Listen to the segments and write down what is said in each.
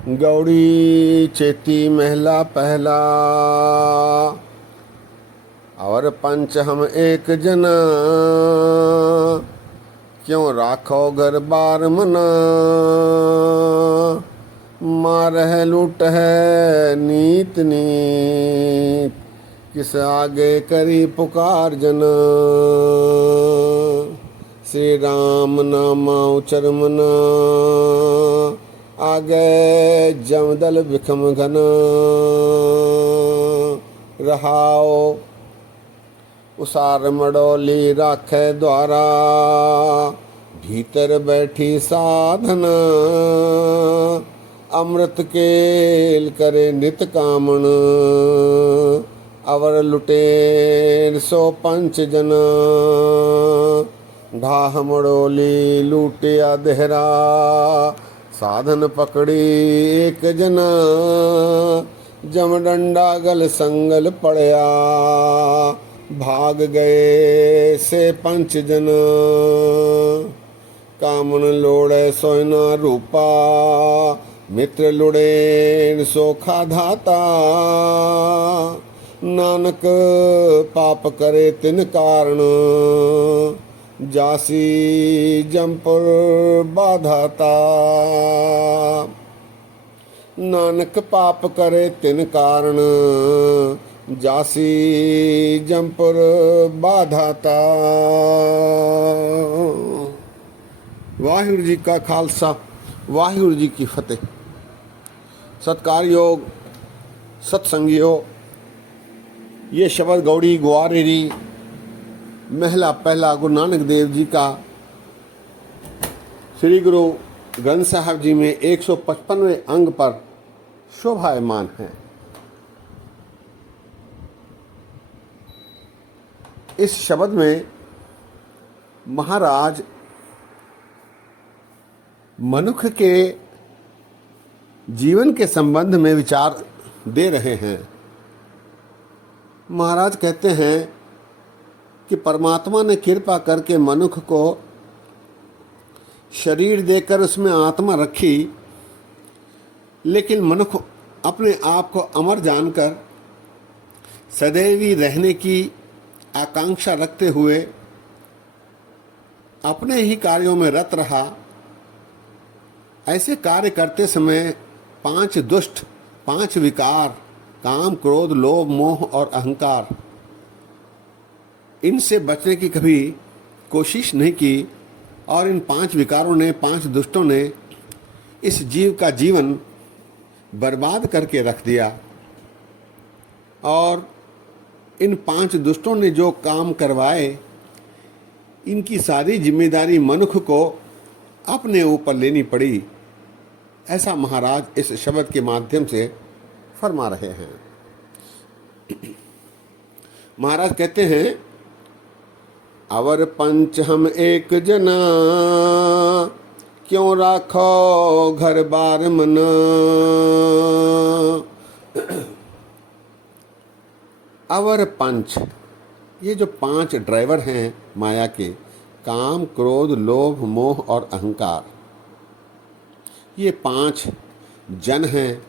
गौड़ी चेती महला पहला, और पंच हम एक जना, क्यों राखो घर बार मना। मार है लूट है नीत नीत, किस आगे करी पुकार जना। श्री राम नामा उचर मना, आगे जमदल विखम घना। रहाओ उसार मड़ोली राखे द्वारा, भीतर बैठी साधना। अमृत केल करे नित कामण, अवर लुटेर सो पंच जना। ढाह मड़ोली लूटिया देहरा, साधन पकड़ी एक जना। जम डंडा गल संगल पड़या, भाग गए से पंच जना। कामन लोड़े सोयना रूपा, मित्र लुड़े सोखा धाता। नानक पाप करे तिन कारण, जासी जमपुर बाधाता। नानक पाप करे तिन कारण, जासी जमपुर बाधाता। वाहिगुरु जी का खालसा, वाहिगुरु जी की फतेह। सत्कार योग सत्संगियों, ये शब्द गौड़ी ग्वारेरी महला पहला गुरु नानक देव जी का श्री गुरु ग्रंथ साहब जी में 155वें अंग पर शोभायमान है। इस शब्द में महाराज मनुष्य के जीवन के संबंध में विचार दे रहे हैं। महाराज कहते हैं कि परमात्मा ने कृपा करके मनुष्य को शरीर देकर उसमें आत्मा रखी, लेकिन मनुष्य अपने आप को अमर जानकर सदैव ही रहने की आकांक्षा रखते हुए अपने ही कार्यों में रत रहा। ऐसे कार्य करते समय पांच दुष्ट, पांच विकार, काम, क्रोध, लोभ, मोह और अहंकार, इनसे बचने की कभी कोशिश नहीं की। और इन पांच विकारों ने, पांच दुष्टों ने इस जीव का जीवन बर्बाद करके रख दिया। और इन पांच दुष्टों ने जो काम करवाए, इनकी सारी जिम्मेदारी मनुष्य को अपने ऊपर लेनी पड़ी। ऐसा महाराज इस शब्द के माध्यम से फरमा रहे हैं। महाराज कहते हैं, अवर पंच हम एक जना, क्यों राखो घर बार मना। अवर पंच, ये जो पांच ड्राइवर हैं माया के, काम, क्रोध, लोभ, मोह और अहंकार, ये पांच जन हैं।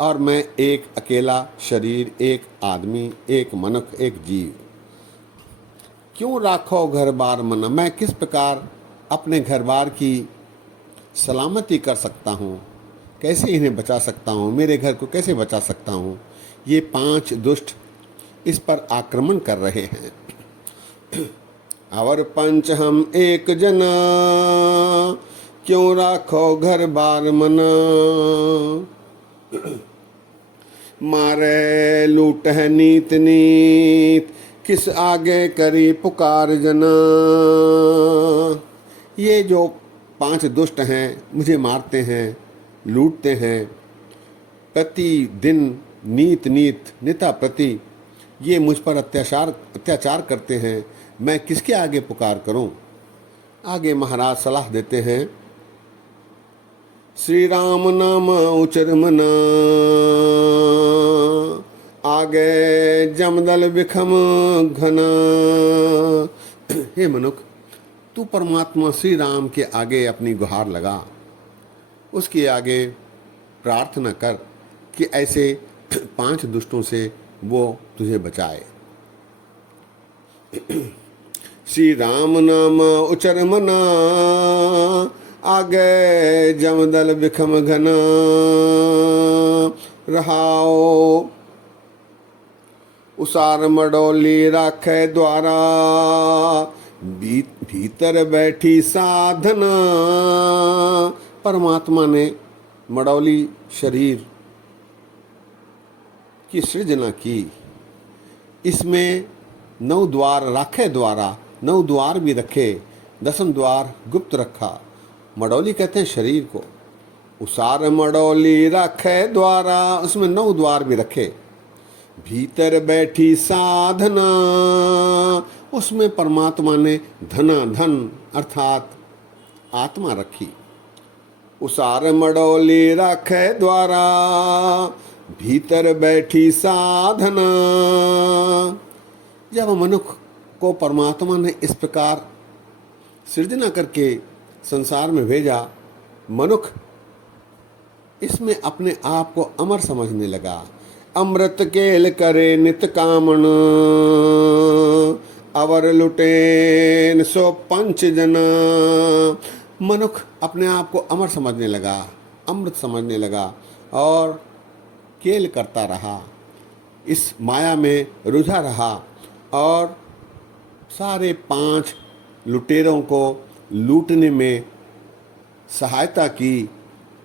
और मैं एक अकेला शरीर, एक आदमी, एक मनुष्य, एक जीव। क्यों राखो घर बार मना, मैं किस प्रकार अपने घर बार की सलामती कर सकता हूँ, कैसे इन्हें बचा सकता हूँ, मेरे घर को कैसे बचा सकता हूँ। ये पांच दुष्ट इस पर आक्रमण कर रहे हैं। और पंच हम एक जना, क्यों राखो घर बार मना। मारे लूट है नीत नीत, किस आगे करी पुकार जना। ये जो पांच दुष्ट हैं, मुझे मारते हैं, लूटते हैं, प्रतिदिन नीत नीत निता प्रति ये मुझ पर अत्याचार करते हैं। मैं किसके आगे पुकार करूं। आगे महाराज सलाह देते हैं, श्री राम नाम उचर मना, आगे जमदल विखम घना। हे मनुष्य, तू परमात्मा श्री राम के आगे अपनी गुहार लगा, उसके आगे प्रार्थना कर कि ऐसे 5 दुष्टों से वो तुझे बचाए। श्री राम नाम उचर मना, आगे जमदल विखम घना, रहाओ उसार मडोली राखे द्वारा, भीतर बैठी साधना। परमात्मा ने मडौली शरीर की सृजना की, इसमें 9 द्वार राखे द्वारा, 9 द्वार भी रखे, 10 द्वार गुप्त रखा। मडौली कहते हैं शरीर को। उसार मडौली राखे द्वारा, उसमें 9 द्वार भी रखे। भीतर बैठी साधना, उसमें परमात्मा ने धना धन अर्थात आत्मा रखी। उसार मडौली राखे द्वारा, भीतर बैठी साधना। जब मनुष्य को परमात्मा ने इस प्रकार सृजना करके संसार में भेजा, मनुष्य इसमें अपने आप को अमर समझने लगा। अमृत केल करे नित कामन, अवर लुटेन सो पंच जना। मनुष्य अपने आप को अमर समझने लगा, अमृत समझने लगा और केल करता रहा, इस माया में रुझा रहा और सारे 5 लुटेरों को लूटने में सहायता की,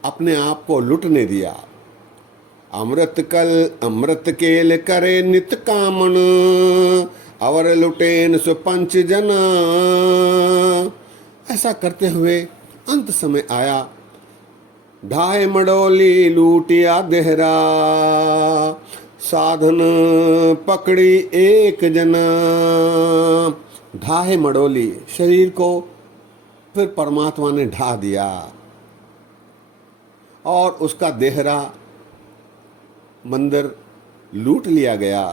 अपने आप को लुटने दिया। अमृत केल करे नित कामन, अवर लुटेन सो पंच जना। ऐसा करते हुए अंत समय आया, ढाए मडोली लूटिया देहरा, साधन पकड़ी एक जना। ढाहे मडोली शरीर को फिर परमात्मा ने ढा दिया और उसका देहरा मंदिर लूट लिया गया।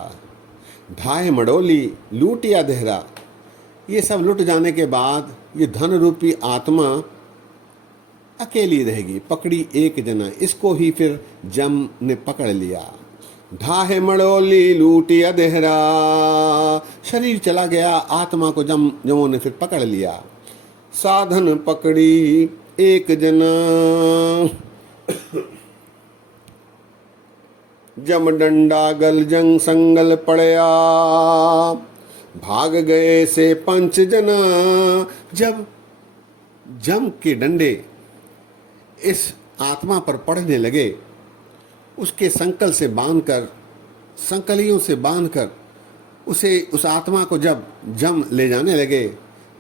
ढाए मडोली लूटिया देहरा, ये सब लुट जाने के बाद ये धन रूपी आत्मा अकेली रहेगी, पकड़ी एक जना। इसको ही फिर जम ने पकड़ लिया। ढाहे मडोली लूटिया देहरा, शरीर चला गया, आत्मा को जमों ने फिर पकड़ लिया। साधन पकड़ी एक जना, जम डंडा गल जंग संगल पड़या, भाग गए से पंच जना। जब जम के डंडे इस आत्मा पर पड़ने लगे, उसके संकल से बांधकर, संकलियों से बांधकर उसे, उस आत्मा को जब जम ले जाने लगे,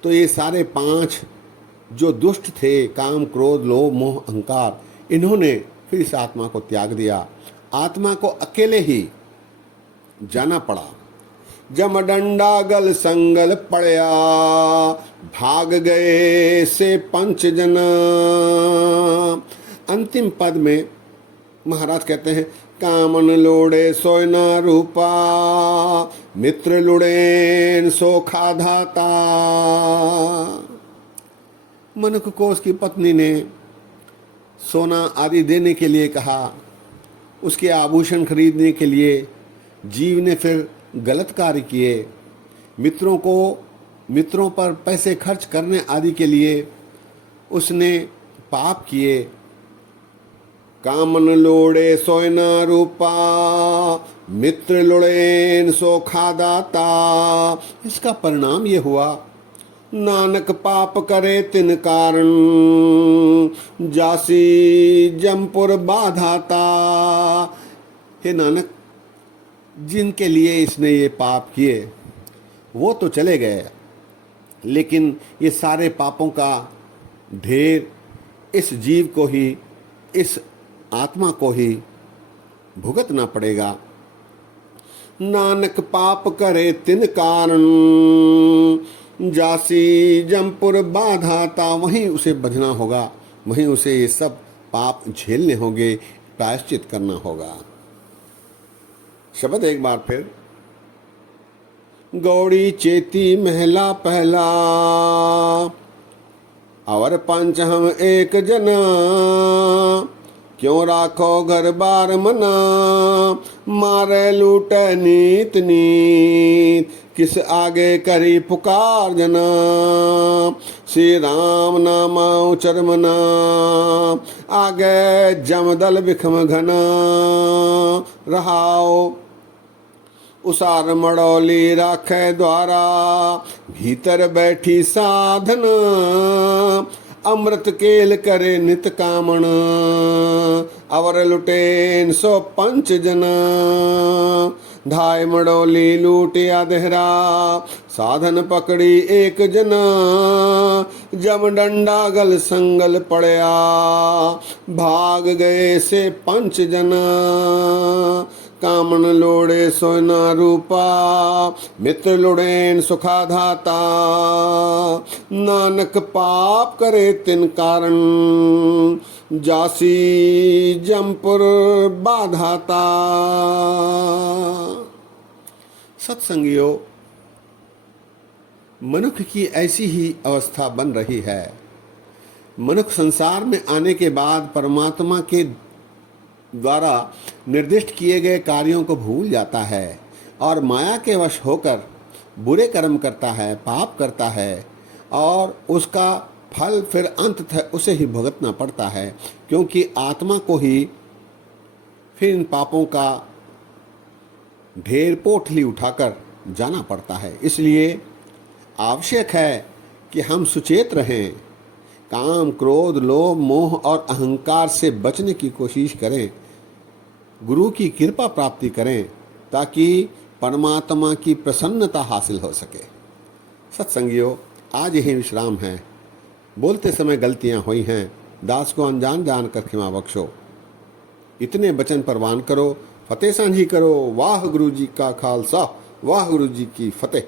तो ये सारे 5 जो दुष्ट थे, काम क्रोध लोभ मोह अहंकार, इन्होंने फिर इस आत्मा को त्याग दिया। आत्मा को अकेले ही जाना पड़ा। जम डंडा गल संगल पड़या, भाग गए से पंच जना। अंतिम पद में महाराज कहते हैं, कामन लोड़े सोयना रूपा, मित्र लुड़ेन सो खाधाता। मनुष्य को उसकी पत्नी ने सोना आदि देने के लिए कहा, उसके आभूषण खरीदने के लिए। जीव ने फिर गलत कार्य किए, मित्रों पर पैसे खर्च करने आदि के लिए उसने पाप किए। कामन लोड़े सोयना रूपा, मित्र लुड़ेन सो खादाता। इसका परिणाम ये हुआ, नानक पाप करे तिन कारण, जासी जमपुर बाधाता। हे नानक, जिनके लिए इसने ये पाप किए वो तो चले गए, लेकिन ये सारे पापों का ढेर इस जीव को ही, इस आत्मा को ही भुगतना पड़ेगा। नानक पाप करे तिन कारण, जासी जमपुर बाधाता। वहीं उसे बधना होगा, वहीं उसे ये सब पाप झेलने होंगे, प्रायश्चित करना होगा। शब्द एक बार फिर, गौड़ी चेती महला पहला, और पंच हम एक जना, क्यों राखो घर बार मना, मारे लूटे नीत नीत, किस आगे करी पुकार जना, श्री राम नामा उचर मना, आगे जमदल विखम घना, रहाओ उसार मड़ौली राखे द्वारा, भीतर बैठी साधना, अमृत केल करे नित कामण, अवर लुटेन सो पंच जना, ढाई मड़ोली लूटिया देहरा, साधन पकड़ी एक जना, जम डंडा गल संगल पड़या, भाग गए से पंच जना, कामन लोड़े सोना रूपा, मित्र लुड़ेन सुखा धाता, नानक पाप करे तिन कारण, जासी जमपुर बाधाता। सत्संगियों, मनुष्य की ऐसी ही अवस्था बन रही है। मनुष्य संसार में आने के बाद परमात्मा के द्वारा निर्दिष्ट किए गए कार्यों को भूल जाता है और माया के वश होकर बुरे कर्म करता है, पाप करता है, और उसका फल फिर अंततः उसे ही भुगतना पड़ता है, क्योंकि आत्मा को ही फिर इन पापों का ढेर पोटली उठाकर जाना पड़ता है। इसलिए आवश्यक है कि हम सुचेत रहें, काम, क्रोध, लोभ, मोह और अहंकार से बचने की कोशिश करें, गुरु की कृपा प्राप्ति करें, ताकि परमात्मा की प्रसन्नता हासिल हो सके। सत्संगियों, आज यही विश्राम है। बोलते समय गलतियां हुई हैं, दास को अनजान जानकर क्षमा बख्शो। इतने वचन परवान करो, फतेह सांझी करो। वाह गुरु जी का खालसा, वाह गुरु जी की फतेह।